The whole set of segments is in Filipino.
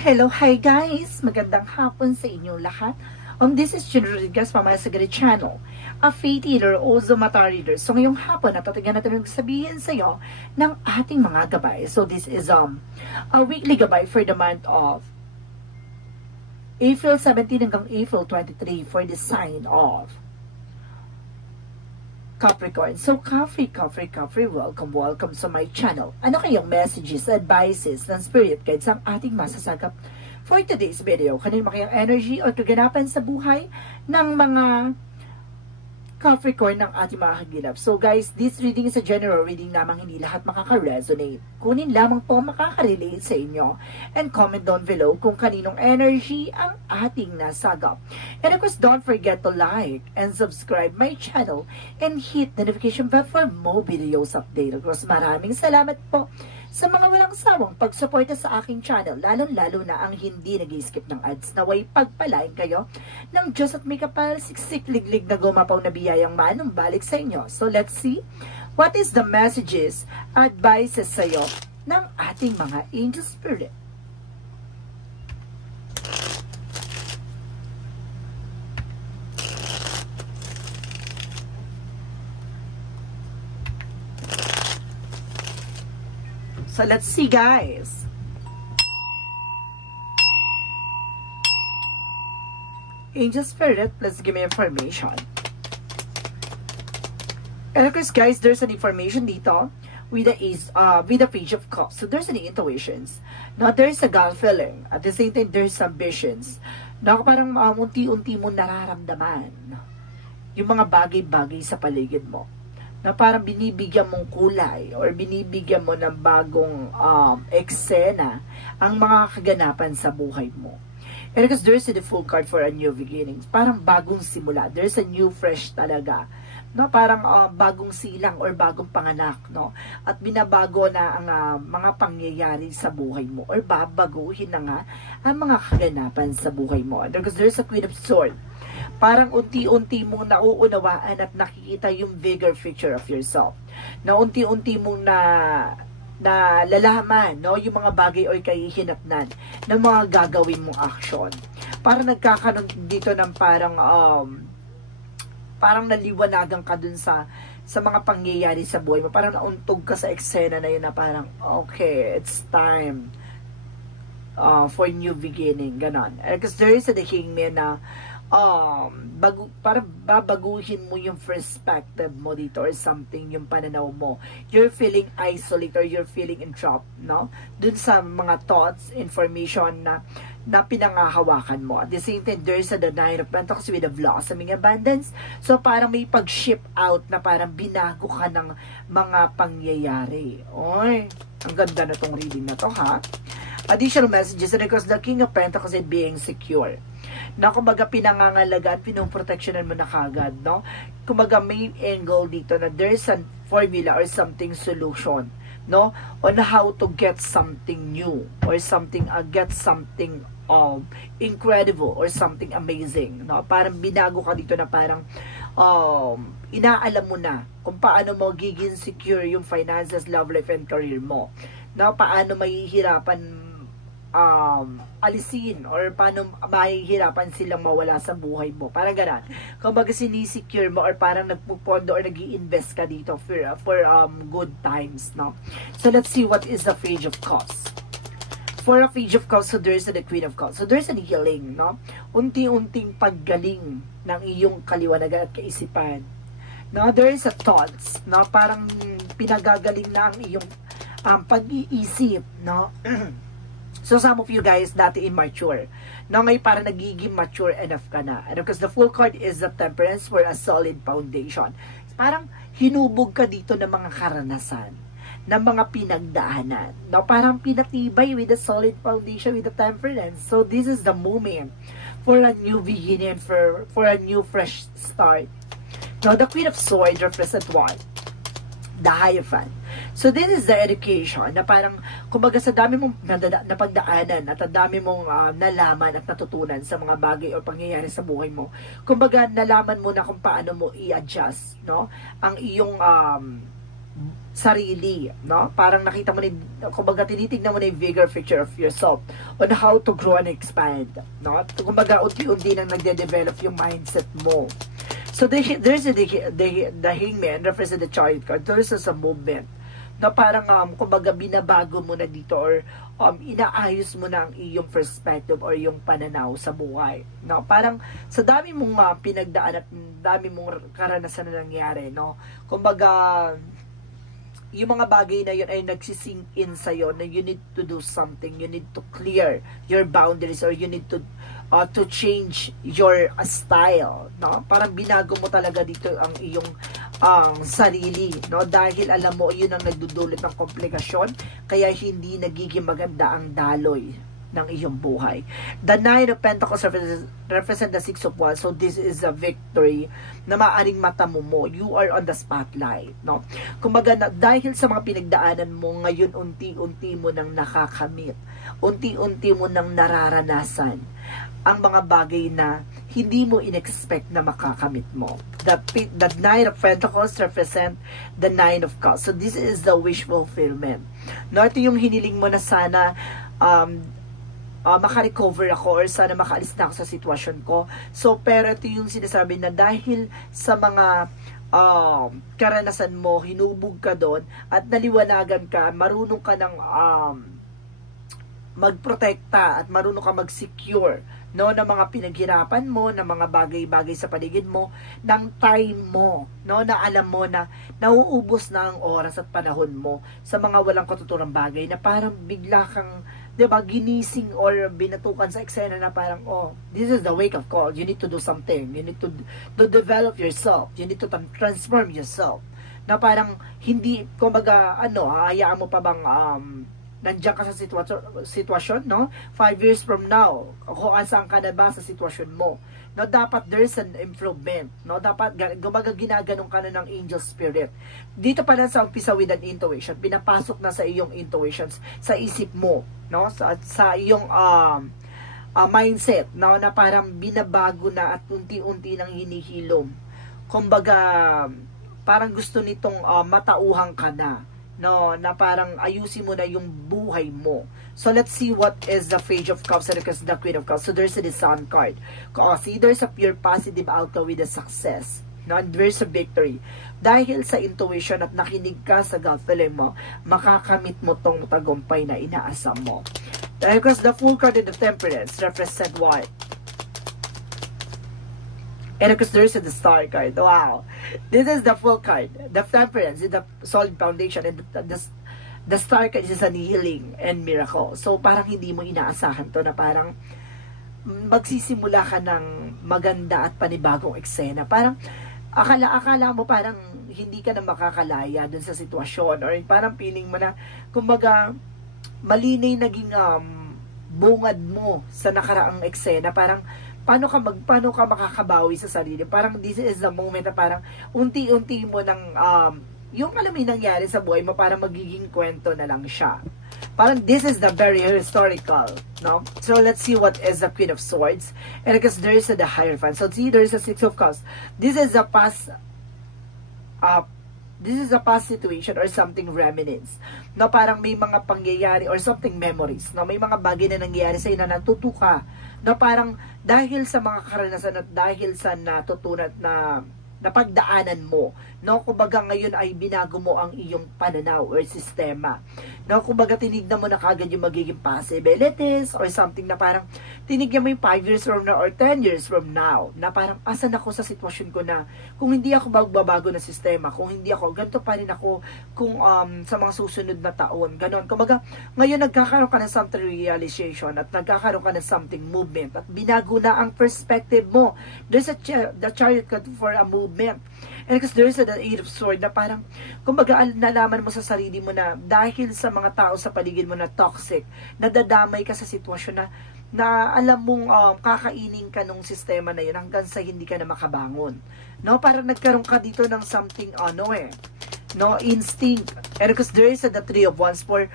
Hello, hi guys! Magandang hapon sa inyong lahat. This is Jen Rodriguez from my Sagari channel, a faith healer, also mata reader. So ngayong hapon, natatagan natin sabihin sa iyo ng ating mga gabay. So this is a weekly gabay for the month of April 17 hanggang April 23 for the sign of Capricorn. So, Capri, welcome sa my channel. Ano kayong messages, advices, ng spirit guides ang ating masasagap for today's video? Kanino ba kayang energy o kaganapan sa buhay ng mga Capricorn ng ating mga kagilap? So guys, this reading is a general reading lamang, hindi lahat makaka-resonate. Kunin lamang po makaka-relate sa inyo. And comment down below kung kaninong energy ang ating nasagap. And of course, don't forget to like and subscribe my channel and hit the notification bell for more videos update. Of course, maraming salamat po sa mga walang sawang pagsuporta sa aking channel, lalo-lalo na ang hindi nag-skip ng ads. Naway pagpalain kayo ng Diyos at may kapal siksik liglig na gumapaw na biyayang manumbalik sa inyo. So let's see what is the messages, advices sa iyo ng ating mga angel spirit. So let's see guys. Angel Spirit, let's give me information. And of course guys, there's an information dito with the Page of Cups. So there's any intuitions. Now there's a gut feeling. At the same time, there's ambitions. Now parang unti-unti mo nararamdaman yung mga bagay-bagay sa paligid mo, na parang binibigyan mong kulay or binibigyan mo ng bagong eksena ang mga kaganapan sa buhay mo. And because there's the full card for a new beginning. Parang bagong simula. There's a new fresh talaga. No, parang bagong silang or bagong panganak, no? At binabago na ang mga pangyayari sa buhay mo or babaguhin na nga ang mga kaganapan sa buhay mo. And because there's a Queen of Swords. Parang unti-unti mong nauunawaan at nakikita yung bigger picture of yourself. Na unti-unti mong na lalaman, no, yung mga bagay o kahihinatnan ng mga gagawin mong action. Parang nagkakaroon dito ng parang naliwanagan ka dun sa mga pangyayari sa buhay mo. Parang nauntog ka sa eksena na yun na parang, okay, it's time for new beginning, ganon. Because there is a hangman na para babaguhin mo yung perspective mo dito or something, yung pananaw mo. You're feeling isolated or you're feeling entrapped, no? Dun sa mga thoughts, information na pinangahawakan mo. At the same time, there's a Nine of Pentacles with a blossoming abundance. So, parang may pag-ship out na parang binago ka ng mga pangyayari. Oy, ang ganda na tong reading na to, ha? Additional messages, and because the King of Pentacles is being secure. Na kumbaga pinangangalagaan, pinoproteksyonan mo na kagad, no? Kumbaga may angle dito na there's a formula or something solution, no? On how to get something new or something, get something incredible or something amazing, no? Parang binago ka dito na parang inaalam mo na kung paano mo giging secure yung finances, love life, and career mo. No? Paano mahihirapan alisin or paano mahihirapan silang mawala sa buhay mo. Parang ganun. Kumbaga sinisecure mo or parang nagpupondo or nag-i-invest ka dito for good times, no? So let's see what is the Page of Cups. For a Page of Cups, so there's the Queen of Cups. So there's a healing, no? Unti-unting paggaling ng iyong kaliwanagan at kaisipan. No, there is a thoughts, no? Parang pinagagaling na ang iyong pag-iisip, no? So some of you guys dati immature. No, ngayon parang nagiging mature enough ka na. And because the full card is the Temperance for a solid foundation. Parang hinubog ka dito ng mga karanasan, ng mga pinagdaanan. No, parang pinatibay with a solid foundation with the Temperance. So this is the moment for a new beginning, for a new fresh start. Now the Queen of Swords represents what? The Hierophant. So this is the education na parang kumbaga sa dami mong napagdaanan at ang dami mong nalaman at natutunan sa mga bagay o pangyayari sa buhay mo. Kumbaga nalaman mo na kung paano mo i-adjust, no? Ang iyong sarili, no? Parang nakita mo na, kumbaga tinitignan mo na yung bigger picture of yourself on how to grow and expand, no? Kumbaga unti-unti nang nagde-develop yung mindset mo. So there's the hangman represent the chariot card. There's a movement na parang kumbaga binabago mo na dito or inaayos mo na ang iyong perspective or yung pananaw sa buhay, no? Parang sa dami mong pinagdaan at dami mong karanasan na nangyari, no? Kumbaga yung mga bagay na yun ay nagsisink in sa'yo na you need to do something, you need to clear your boundaries or you need to change your style, no? Parang binago mo talaga dito ang iyong sarili, no? Dahil alam mo yun ang nagdudulot ng komplikasyon, kaya hindi nagiging maganda ang daloy ng iyong buhay. The Nine of Pentacles represent the Six of Wands. So this is a victory na maaring matamo mo. You are on the spotlight, no? Kumbaga dahil sa mga pinagdaanan mo ngayon, unti-unti mo nang nakakamit, unti-unti mo nang nararanasan ang mga bagay na hindi mo in-expect na makakamit mo. The Nine of Pentacles represent the Nine of Cups. So this is the wish fulfillment. No, ito yung hiniling mo na sana maka-recover ako or sana makaalis na ako sa sitwasyon ko. So, pero ito yung sinasabi na dahil sa mga karanasan mo, hinubog ka doon at naliwanagan ka, marunong ka ng magprotekta at marunong ka mag-secure, no, ng mga pinaghirapan mo, ng mga bagay-bagay sa paligid mo, ng time mo, no, na alam mo na nauubos na ang oras at panahon mo sa mga walang katuturang bagay na parang bigla kang, diba, ginising or binatukan sa eksena na parang, oh, this is the wake-up call. You need to do something. You need to develop yourself. You need to transform yourself. Na parang hindi, kumbaga, hayaan mo pa bang nandiyan ka sa sitwasyon, no? 5 years from now, kung saan ka na ba sa sitwasyon mo, no? Dapat there's an improvement, no? Dapat ginaganong ka na ng angel spirit. Dito pa na sa umpisa with an intuition, pinapasok na sa iyong intuitions, sa isip mo, no? Sa iyong mindset, no? Na parang binabago na at unti-unti nang hinihilom. Kumbaga, parang gusto nitong matauhang ka na, no, na parang ayusin mo na yung buhay mo. So let's see what is the Page of Cups and the Queen of Cups. So there's the Sun card. See, there's a pure positive outcome with a success, no, and there's a victory. Dahil sa intuition at nakinig ka sa gut feeling mo, makakamit mo tong tagumpay na inaasam mo. Dahil because the Fool card and the Temperance represent what? And because there's the Star card. Wow. This is the Fool card. The Temperance is the solid foundation. And the Star card is an healing and miracle. So, parang hindi mo inaasahan to na parang magsisimula ka ng maganda at panibagong eksena. Parang, akala mo parang hindi ka na makakalaya dun sa sitwasyon. Or parang feeling mo na, kumbaga, malinay naging bungad mo sa nakaraang eksena. Parang, paano ka makakabawi sa sarili? Parang this is the moment na parang unti-unti mo ng yung alam mo nangyari sa buhay mo, parang magiging kwento na lang siya. Parang this is the very historical, no? So let's see what is the Queen of Swords. And because there is the Hierophant. So see, there is a Six of Cups. This is a past situation or something reminiscence. No, parang may mga pangyayari or something memories. No, may mga bagay na nangyayari sa iyo na natuto ka. No, parang dahil sa mga karanasan at dahil sa natutunan na napagdaanan mo, no, kumbaga ngayon ay binago mo ang iyong pananaw or sistema. No, kumbaga tinignan mo na kagad yung magiging possibilities or something na parang tinignan mo yung 5 years from now or 10 years from now, na parang asan ako sa sitwasyon ko na kung hindi ako magbabago na sistema, kung hindi ako, ganito pa rin ako kung sa mga susunod na taon, ganon. Kumbaga, ngayon nagkakaroon ka ng something realization at nagkakaroon ka ng something movement at binago na ang perspective mo. There's the Chariot for a movement. And because there's the Eight of Swords na parang, kumbaga, nalaman mo sa sarili mo na dahil sa mga tao sa paligid mo na toxic, nadadamay ka sa sitwasyon na alam mong kakainin ka nung sistema na yun hanggang sa hindi ka na makabangon. No? Parang nagkaroon ka dito ng something, no, instinct. And because there is the Three of Wands for,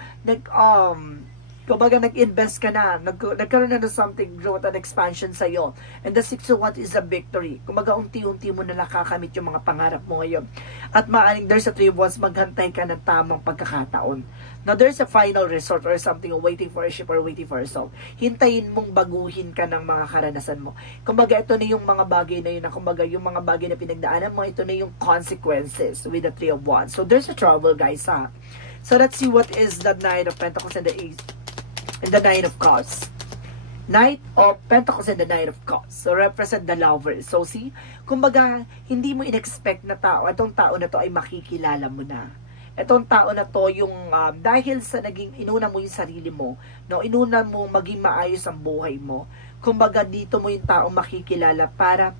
Kumbaga, nag-invest ka na, nagkaroon na ng something, growth and expansion sa'yo. And the 6 of Wands is a victory. Kumbaga, unti-unti mo na nakakamit yung mga pangarap mo ngayon. At maaring there's a 3 of Wands, maghantay ka ng tamang pagkakataon. Now, there's a final resort or something, waiting for a ship or waiting for a soul. Hintayin mong baguhin ka ng mga karanasan mo. Kumbaga, ito na yung mga bagay na yun, kumbaga, yung mga bagay na pinagdaanan mo, ito na yung consequences with the 3 of Wands. So, there's a trouble, guys, ha? So, let's see what is the Knight of Pentacles and the Ace. And the Nine of Cups. Knight of Pentacles and the Knight of Cups. So, represent the lover. So, see? Kumbaga, hindi mo in-expect na tao, itong tao na to ay makikilala mo na. Itong tao na to, yung, dahil sa naging, inuna mo yung sarili mo, no? Inuna mo maging maayos ang buhay mo. Kumbaga, dito mo yung tao makikilala para,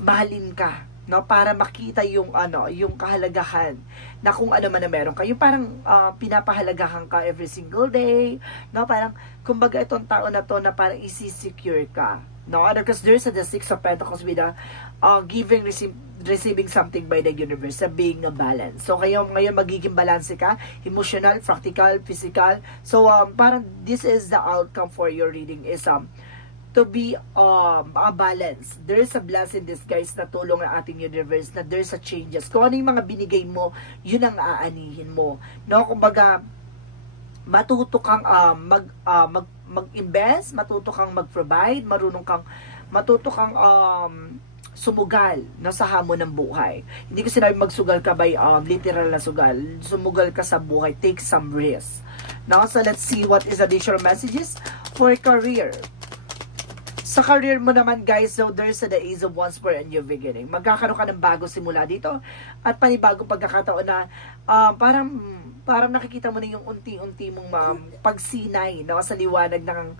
mahalin ka. No, para makita yung yung kahalagahan na kung ano man na meron ka. Yung parang pinapahalagahan ka every single day, no, parang kumbaga itong tao na to na parang isi-secure ka. No, because there's the 6 of Pentacles with a giving, receiving something by the universe, being a balance. So ngayon magiging balance ka, emotional, practical, physical. So parang this is the outcome for your reading is to be a balance. There is a blessing in disguise na tulong ng ating universe na there's a changes. Kung ano yung mga binigay mo, yun ang aanihin mo. No, kumbaga matuto kang mag-invest, matuto kang mag-provide, matuto kang sumugal, no, sa hamon ng buhay. Hindi ko sinabi magsugal ka by literal na sugal. Sumugal ka sa buhay, take some risk. No, so let's see what is additional messages for career. Sa career mo naman, guys, so there's the Ace of Wands for a new beginning. Magkakaroon ka ng bago simula dito at panibagong pagkakataon na parang nakikita mo na yung unti-unti mong pagsinay, no, sa liwanag ng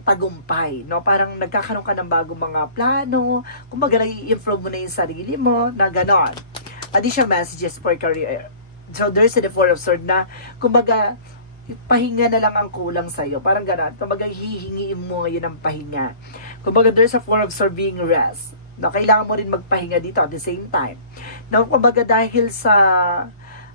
tagumpay, no? Parang nagkakaroon ka ng bagong mga plano, kumbaga nai-improve mo na yung sarili mo, na ganon. Additional messages for career. So there's the Four of Swords na kumbaga pahinga na lang ang kulang sa'yo. Parang gano'n. Kumbaga, hihingiin mo ngayon ng pahinga. Kumbaga, there's a Four of Swords being rest. No, kailangan mo rin magpahinga dito at the same time. No, kumbaga, dahil sa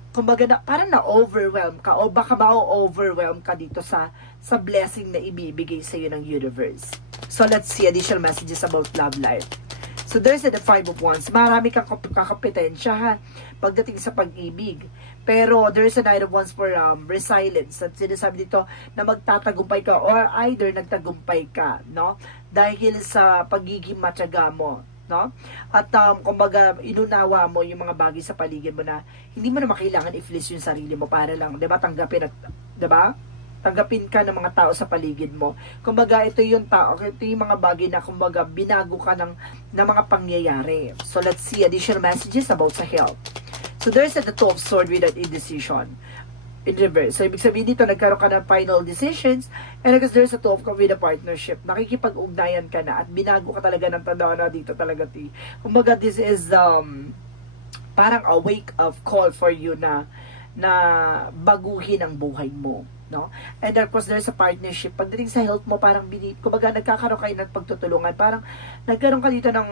kumbaga, parang na-overwhelm ka o baka ma-overwhelm ka dito sa blessing na ibibigay sa'yo ng universe. So, let's see additional messages about love life. So, there's the 5 of Wands. Marami kang kakapetensya, ha, pagdating sa pag-ibig. Pero, there's a Knight of Wands for resilience. At sinasabi dito na magtatagumpay ka or either nagtagumpay ka, no? Dahil sa pagiging matyaga mo, no? At, kumbaga, inunawa mo yung mga bagay sa paligid mo na hindi mo na makailangan i-fleece yung sarili mo para lang, diba, tanggapin at, diba? Tanggapin ka ng mga tao sa paligid mo. Kumbaga, ito yung tao, ito yung mga bagay na, kumbaga, binago ka ng mga pangyayari. So, let's see additional messages about sa health. So, there's the 2 of Swords with an indecision in reverse. So, ibig sabihin dito, nagkaroon ka ng final decisions, and because there's a 2 of Cups with a partnership, nakikipag-ugnayan ka na, at binago ka talaga ng tanda na dito talaga. Kumbaga, this is, parang a wake-up call for you na baguhin ang buhay mo. No? And of course, there's a partnership. Pagdating sa health mo, parang kumbaga nagkakaroon kayo ng pagtutulungan. Parang nagkaroon ka dito ng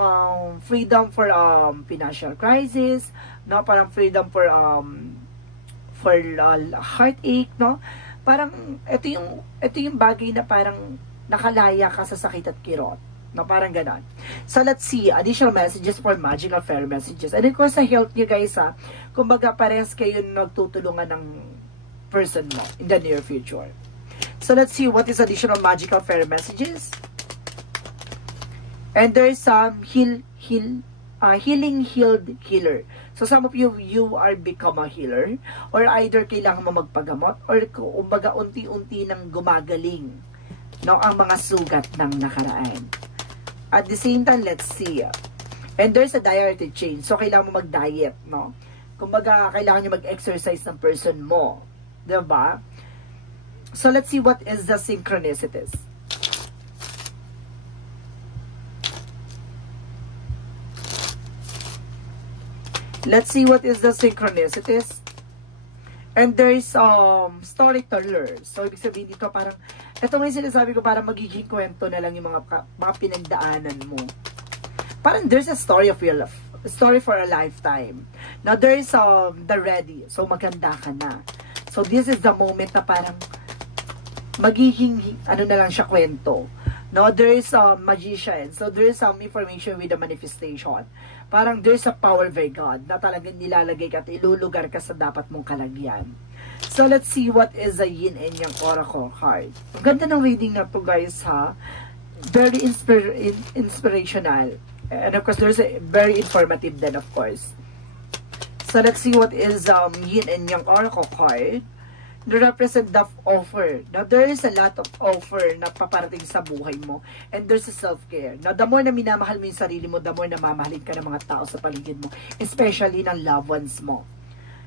freedom for financial crisis, no? Parang freedom for heartache, no? Parang ito yung bagay na parang nakalaya ka sa sakit at kirot. No, parang ganon. So, let's see. Additional messages for magical fairy messages. And of course, sa health nyo, guys, ha, kumbaga parehas kayo nagtutulungan ng person mo in the near future. So, let's see what is additional magical fairy messages. And there's some healing, healed healer. So, some of you are become a healer, or either kailangan mo magpagamot, or kumbaga unti-unti nang gumagaling, no, ang mga sugat ng nakaraan. At the same time, let's see. And there's a dietary change. So, kailangan mo mag-diet, no? Kumbaga, kailangan nyo mag-exercise ng person mo. Diba? So, let's see what is the synchronicities. Let's see what is the synchronicities. And there is storyteller. So, ibig sabihin dito parang, ito may sinasabi ko, parang magiging kwento na lang yung mga pinagdaanan mo. Parang there's a story of your life. A story for a lifetime. Now, there is the ready. So, maganda ka na. So, this is the moment na parang magiging, ano na lang siya, kwento. No, there is a magician. So, there is some information with the manifestation. Parang there's a power by God na talagang nilalagay ka at ilulugar ka sa dapat mong kalagyan. So, let's see what is the yin and yang oracle card. Ang ganda ng reading na to, guys, ha? Very inspirational. And of course, there's a very informative then, of course. So, let's see what is yin and yang oracle card. To represent the offer. Now, there is a lot of offer na paparating sa buhay mo. And there's a self-care. Now, the more na minamahal mo yung sarili mo, the more na mamahalin ka ng mga tao sa paligid mo. Especially ng loved ones mo.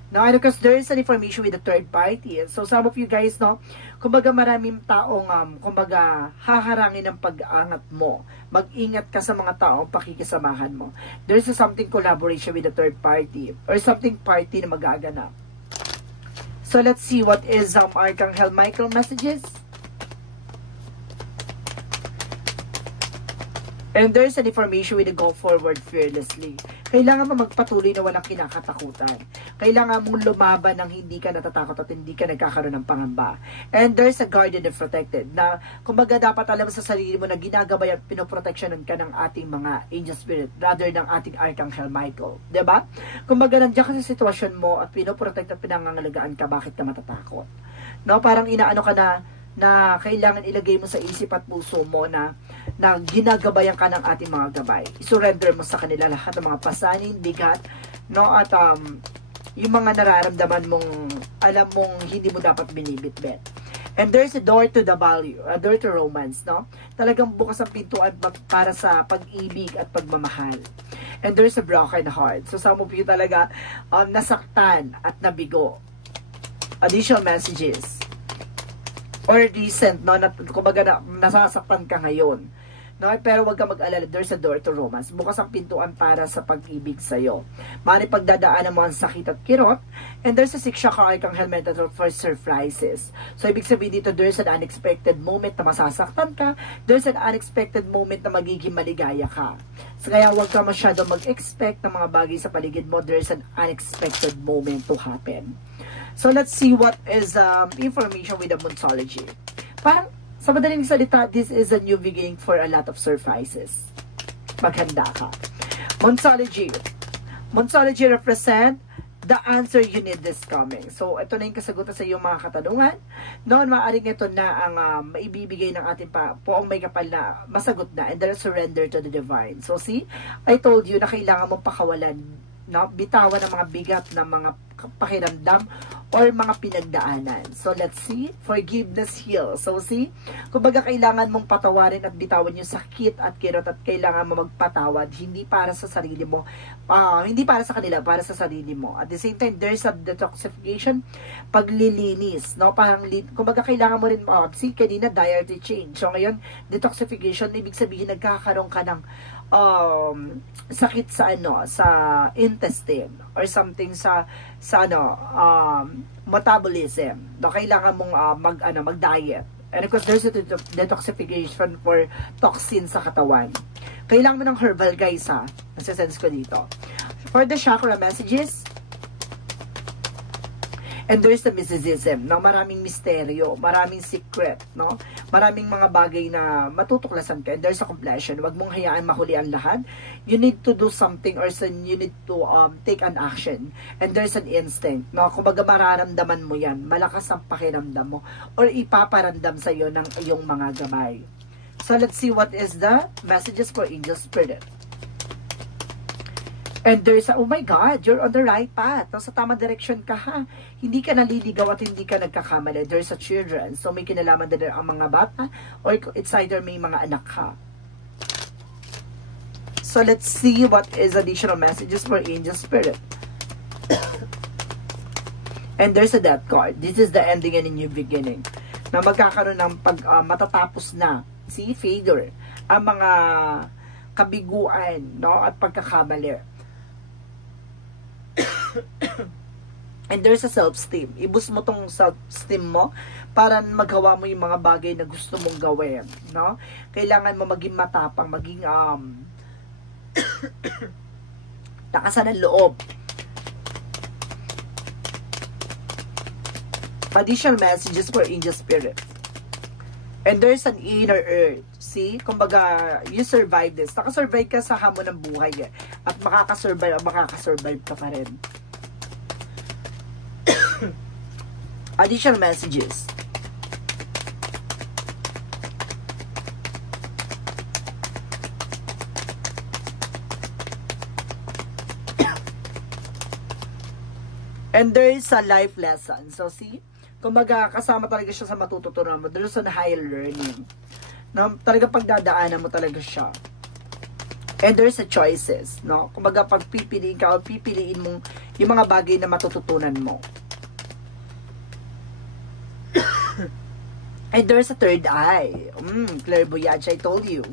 Now, because there is an information with the third party. So, some of you guys, no, kumbaga maraming taong, kumbaga, haharangin ang pag-angat mo. Mag-ingat ka sa mga taong pakikisamahan mo. There is something collaboration with the third party. Or something party na mag-aganap. So, let's see what is Archangel Michael messages. And there's an information with the go forward fearlessly. Kailangan mo magpatuloy na walang kinakatakutan. Kailangan mong lumaban ng hindi ka natatakot at hindi ka nagkakaroon ng pangamba. And there's a guardian and protected na kumbaga dapat alam sa sarili mo na ginagabay at pinoproteksyonan ka ng ating mga angel spirit rather ng ating Archangel Michael. Diba? Kumbaga nandiyan ka sa sitwasyon mo at pinoprotect at pinangangalagaan ka, bakit ka matatakot? No? Parang inaano ka na kailangan ilagay mo sa isip at puso mo na ginagabayan ka ng ating mga gabay. I-surrender mo sa kanila lahat ng mga pasanin, bigat, no? At yung mga nararamdaman mong alam mong hindi mo dapat binibitbit. And there's a door to the value, a door to romance, no? Talagang bukas ang pintuan para sa pag-ibig at pagmamahal. And there's a broken heart. So some of you talaga nasaktan at nabigo. Additional messages. Or recent, no? Kumbaga nasasaktan ka ngayon. No? Pero wag ka mag-alala, there's a door to romance. Bukas ang pintuan para sa pag-ibig sa'yo. Mali pagdadaanan mo ang sakit at kirot. And there's a 6 chakra Archangel metaphor for surprises. So, ibig sabihin dito, there's an unexpected moment na masasaktan ka. There's an unexpected moment na magiging maligaya ka. So, kaya wag ka masyado mag-expect ng mga bagay sa paligid mo. There's an unexpected moment to happen. So, let's see what is information with the Moonology. Parang, sa madaling salita, this is a new beginning for a lot of surprises. Maghanda ka. Moonology. Moonology represent the answer you need is coming. So, ito na yung kasagutan sa iyong mga katanungan. Noon, maaaring ito na ang maibibigay ng ating poong may kapal na masagot na and then surrender to the divine. So, see, I told you na kailangan mong pakawalan, no? Bitawan ng mga bigat na mga pakiramdam or mga pinagdaanan. So, let's see. Forgiveness heals. So, see, kumbaga kailangan mong patawarin at bitawan yung sakit at kirot at kailangan mo magpatawad. Hindi para sa sarili mo. Hindi para sa kanila, para sa sarili mo. At the same time, there's a detoxification, paglilinis. No? Parang, kumbaga kailangan mo rin, see, kanina, dietary change. So, ngayon, detoxification, ibig sabihin, nagkakaroon ka ng sakit sa sa intestine or something sa metabolism. No, kailangan mong mag-diet. And of course, there's a detoxification for toxins sa katawan. Kailangan mo ng herbal, guys, ha. Nasa-sense ko dito. For the chakra messages, and there's the mysticism, no? Maraming misteryo, maraming secret, no? Maraming mga bagay na matutuklasan ka. And there's a completion. Huwag mong hayaan mahuli ang lahat. You need to do something or you need to take an action. And there's an instinct, no? Kumbaga mararamdaman mo yan. Malakas ang pakiramdam mo. Or ipaparamdam sa iyo ng iyong mga gabay. So, let's see what is the messages for angel spirit. And there's a, oh my God, you're on the right path. Sa tamang direction ka, ha. Hindi ka naliligaw at hindi ka nagkakamali. There's a children. So, may kinalaman din ang mga bata or it's either may mga anak ka. So, let's see what is additional messages for angel spirit. And there's a death card. This is the ending and a new beginning. Na magkakaroon ng matatapos na. See, failure. Ang mga kabiguan, no? At pagkakamali. And there's a self-esteem. I-boost mo tong self-esteem mo para magawa mo yung mga bagay na gusto mong gawin, no? Kailangan mo maging matapang, maging takasan ng loob. Additional messages for angel spirit. And there's an inner earth. See? Kumbaga, you survive this. Nakasurvive ka sa hamon ng buhay. At makakasurvive ka pa rin. Additional messages. And there is a life lesson. So, see? Kumbaga, kasama talaga siya sa matututunan mo. There's a higher learning. No? Talaga pagdadaanan mo talaga siya. And there's a choices. No? Kumbaga, pag pipiliin ka o pipiliin mo yung mga bagay na matututunan mo. And there's a third eye. Clairvoyance, I told you.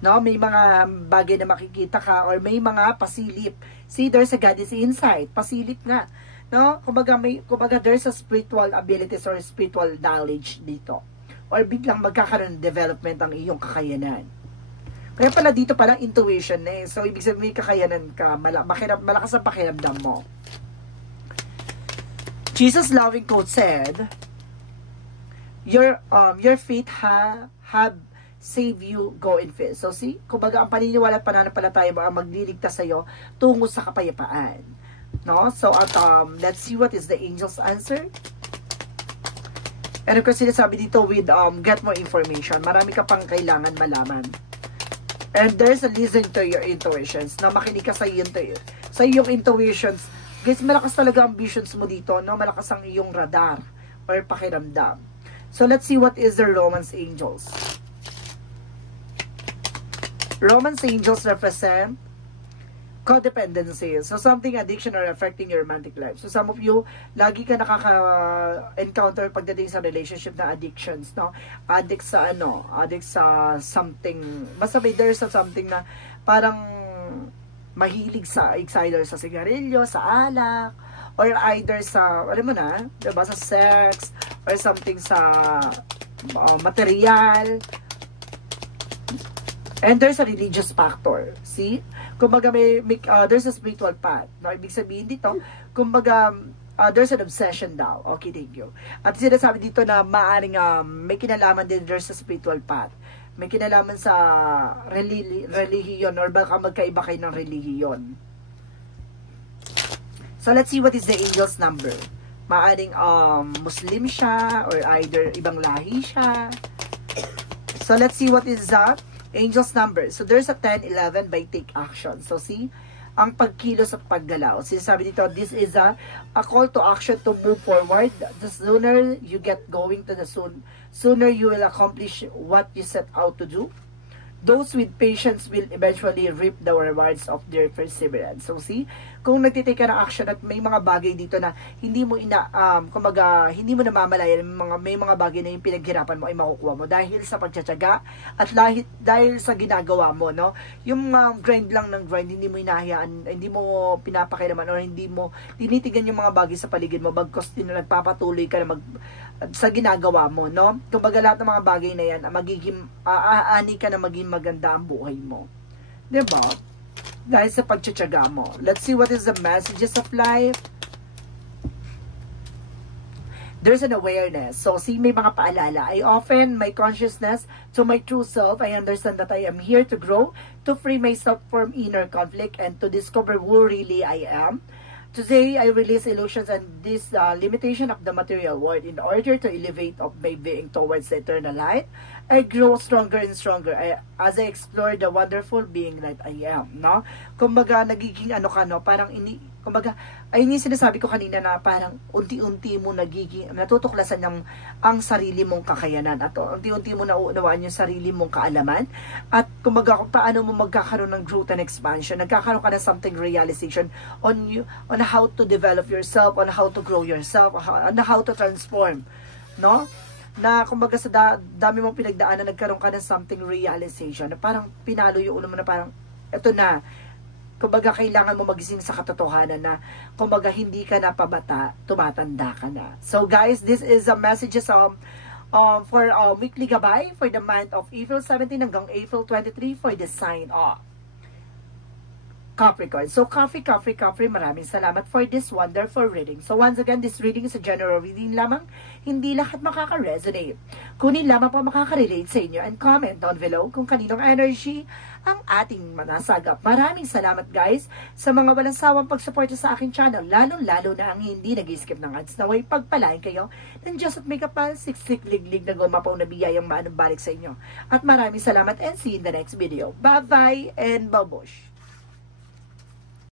No? May mga bagay na makikita ka or may mga pasilip. See, there's a goddess insight. Pasilip nga. No? Kumbaga there's a spiritual abilities or spiritual knowledge dito. Or biglang magkakaroon ng development ang iyong kakayanan. Kaya pala dito parang intuition eh. So, ibig sabihin may kakayanan ka, malakas ang pakiramdam mo. Jesus' loving quote said, your faith have save you, go in faith. So, see? Kumbaga ang paniniwala at pananampalataya mo ang magliligtas sa'yo tungo sa kapayapaan. No? So, let's see what is the angel's answer. And of course, sinasabi dito with, get more information. Marami ka pang kailangan malaman. And there's a listen to your intuitions. Na makinig ka sa iyong intuitions. Guys, malakas talaga ang visions mo dito. No? Malakas ang iyong radar or pakiramdam. So, let's see what is the Romance angels. Romance angels represent codependency. So, something addiction or affecting your romantic life. So, some of you, lagi ka nakaka-encounter pagdating sa relationship na addictions, no? Addict sa something, basta may there's something na parang mahilig sa either sa sigarilyo, sa alak, or either sa, alam mo na, diba, sa sex, or something sa material. And there's a religious factor. See? Kumbaga there's a spiritual path. No, ibig sabihin dito, kumbaga there's an obsession daw. Okay, thank you. At sinasabi dito na maaring may kinalaman din there's a spiritual path. May kinalaman sa relihiyon or baka magkaiba kayo ng relihiyon. So let's see what is the angel's number. Maaring Muslim siya or either ibang lahi siya. So let's see what is that. Angel's number. So, there's a 10, 11 by take action. So, see? Ang pagkilos at paggalaw. Sinasabi dito, this is a call to action to move forward. The sooner you get going to the sooner you will accomplish what you set out to do. Those with patience will eventually reap the rewards of their perseverance. So, see? Kung nagtitake ka ng action at may mga bagay dito na hindi mo kumbaga, hindi mo namamalayan, may mga bagay na yung pinaghirapan mo ay makukuha mo dahil sa pagtsatsaga at dahil sa ginagawa mo, no? Yung grind lang ng grind, hindi mo hinahayaan, hindi mo pinapakailaman or hindi mo tinitigan yung mga bagay sa paligid mo bagkos nagpapatuloy ka na sa ginagawa mo, no? Kumbaga lahat ng mga bagay na yan, magiging aani ka na maging maganda ang buhay mo. Diba? Dahil sa pagtsatsaga mo. Let's see what is the messages of life. There's an awareness. So, see, may mga paalala. I often, my consciousness to my true self, I understand that I am here to grow, to free myself from inner conflict, and to discover who really I am. Today, I release illusions and this limitation of the material world in order to elevate of my being towards the eternal light. I grow stronger and stronger as I explore the wonderful being that I am, no? Kumbaga, nagiging parang kumbaga, ayun yung sinasabi ko kanina na parang unti-unti mo natutuklasan ang sarili mong kakayanan at unti-unti mo nauunawaan yung sarili mong kaalaman at kumbaga kung paano mo magkakaroon ng growth and expansion, nagkakaroon ka ng something realization on how to develop yourself, on how to grow yourself, on how to transform, no? Na kumbaga sa dami mong pinagdaanan, nagkaroon ka ng something realization na parang pinalo yung ulo mo na parang eto na. Kumbaga, kailangan mo magising sa katotohanan na, kumbaga, hindi ka na pabata, tumatanda ka na. So, guys, this is a messages for weekly gabay for the month of April 17 hanggang April 23 for the sign off. Capricorn. So, Coffee, maraming salamat for this wonderful reading. So, once again, this reading is a general reading lamang. Hindi lahat makaka-resonate. Kunin lamang po makaka-relate sa inyo and comment down below kung kaninong energy ang ating manasagap. Maraming salamat guys sa mga walang sawang pagsuporta sa aking channel, lalong-lalo na ang hindi nag-skip ng ads. Naway pagpalain kayo ng Diyos at may kapal, siksik, liglig na gumapaw na biyayang maanong balik sa inyo. At maraming salamat and see you in the next video. Bye-bye and babush!